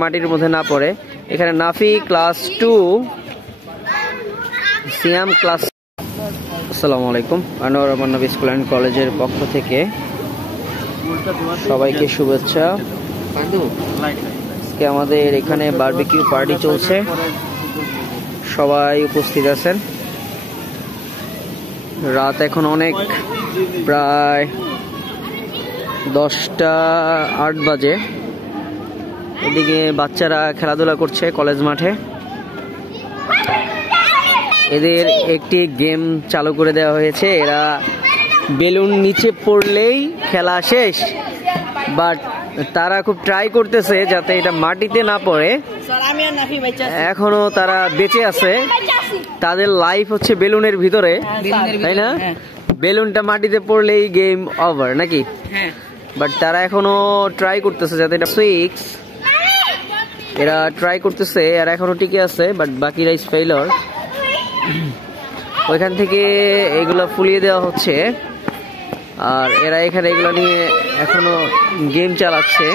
মাটির মধ্যে না পড়ে। এখানে নাফি ক্লাস 2, সিয়াম ক্লাস। আসসালামু আলাইকুম, আনোয়ার রহমান নবী স্কুল অ্যান্ড কলেজের পক্ষ থেকে সবাইকে শুভেচ্ছা। আজকে আমাদের এখানে বারবিকিউ পার্টি চলছে, সবাই উপস্থিত আছেন। রাত এখন অনেক, প্রায় 10টা 8 বাজে। এদিকে বাচ্চারা খেলাধুলা করছে কলেজ মাঠে। এদের একটি গেম চালু করে দেওয়া হয়েছে, এরা বেলুন নিচে পড়লেই খেলা শেষ, বাট তারা খুব ট্রাই করতেছে যাতে এটা মাটিতে না পড়ে। এখনো তারা বেঁচে আছে, তাদের লাইফ হচ্ছে বেলুনের ভিতরে, তাই না? বেলুনটা মাটিতে পড়লেই গেম ওভার নাকি? বাট তারা এখনো ট্রাই করতেছে যাতে এটা 6, এরা ট্রাই করতেছে, এরা এখনো টিকে আছে, বাট বাকিরা ইজ ফেইলর। ওইখান থেকে এগুলো ফুলিয়ে দেওয়া হচ্ছে, আর এরা এখানে এগুলো নিয়ে এখনো গেম চালাচ্ছে।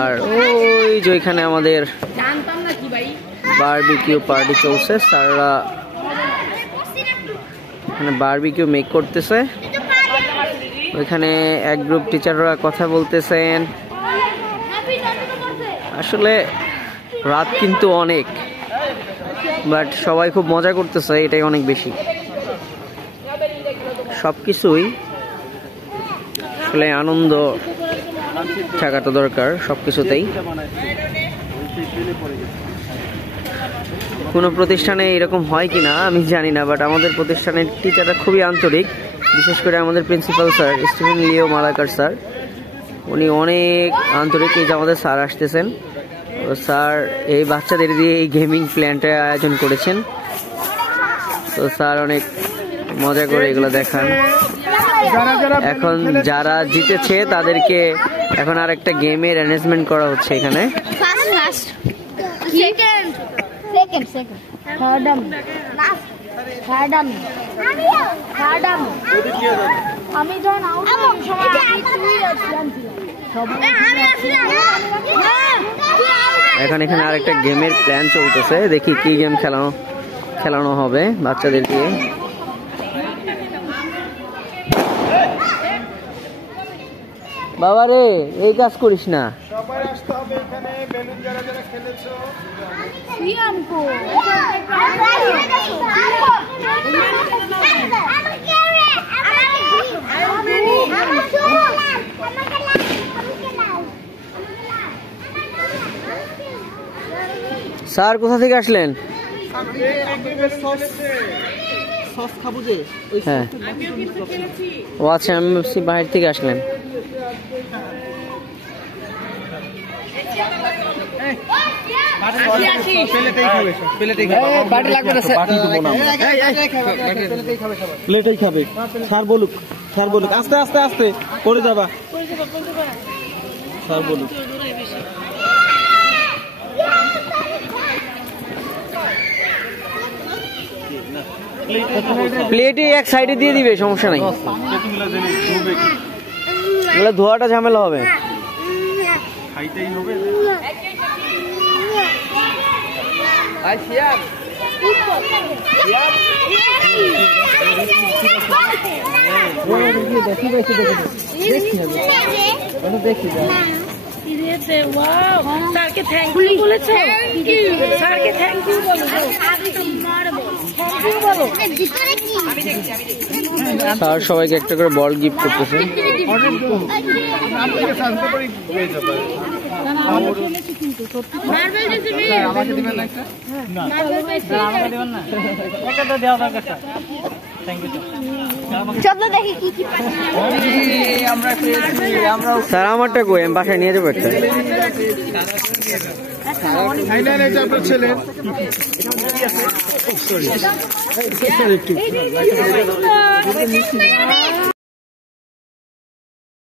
আর ওই যে ওইখানে আমাদের বারবিকিউ পার্টি চলছে, স্যাররা এখানে বারবিকিউ মেক করতেছে। ওইখানে এক গ্রুপ টিচাররা কথা বলতেছেন। আসলে রাত কিন্তু অনেক, বাট সবাই খুব মজা করতেছে, এটাই অনেক বেশি। সবকিছুই আসলে আনন্দ থাকাটা দরকার সবকিছুতেই। কোনো প্রতিষ্ঠানে এরকম হয় কিনা আমি জানি না, বাট আমাদের প্রতিষ্ঠানের টিচাররা খুবই আন্তরিক, বিশেষ করে আমাদের প্রিন্সিপাল স্যার স্টিফেন লিও মালাকার স্যার, উনি অনেক আন্তরিক। এই যে আমাদের স্যার আসতেছেন, স্যার এই বাচ্চাদের দিয়ে এই গেমিং প্ল্যানটা আয়োজন করেছেন, তো স্যার অনেক মজা করে এগুলো দেখান। এখন যারা জিতেছে তাদেরকে এখন আর একটা গেমের অ্যারেঞ্জমেন্ট করা হচ্ছে এখানে। এখন এখানে আরেকটা গেমের প্ল্যান চলতেছে, দেখি কি গেম খেলানো হবে বাচ্চাদের দিয়ে। বাবা রে, এই কাজ করিস না। স্যার কোথা থেকে আসলেন? হ্যাঁ, ও আচ্ছা, আমি বাইরে থেকে আসলেন। প্লেটেই খাবে। স্যার বলুক, স্যার বলুক, আস্তে আস্তে আস্তে পড়ে যাবা। স্যার বলুক। প্লেটে এক সাইডে দিয়ে দিবে, সমস্যা নাই। এগুলো ধোয়াটা ঝামেলা হবে। স্যার সবাইকে একটা করে বল গিফট করতেছে। স্যার আমারটা কই, আমি বাসায় নিয়ে যাবো একটা। ছেলে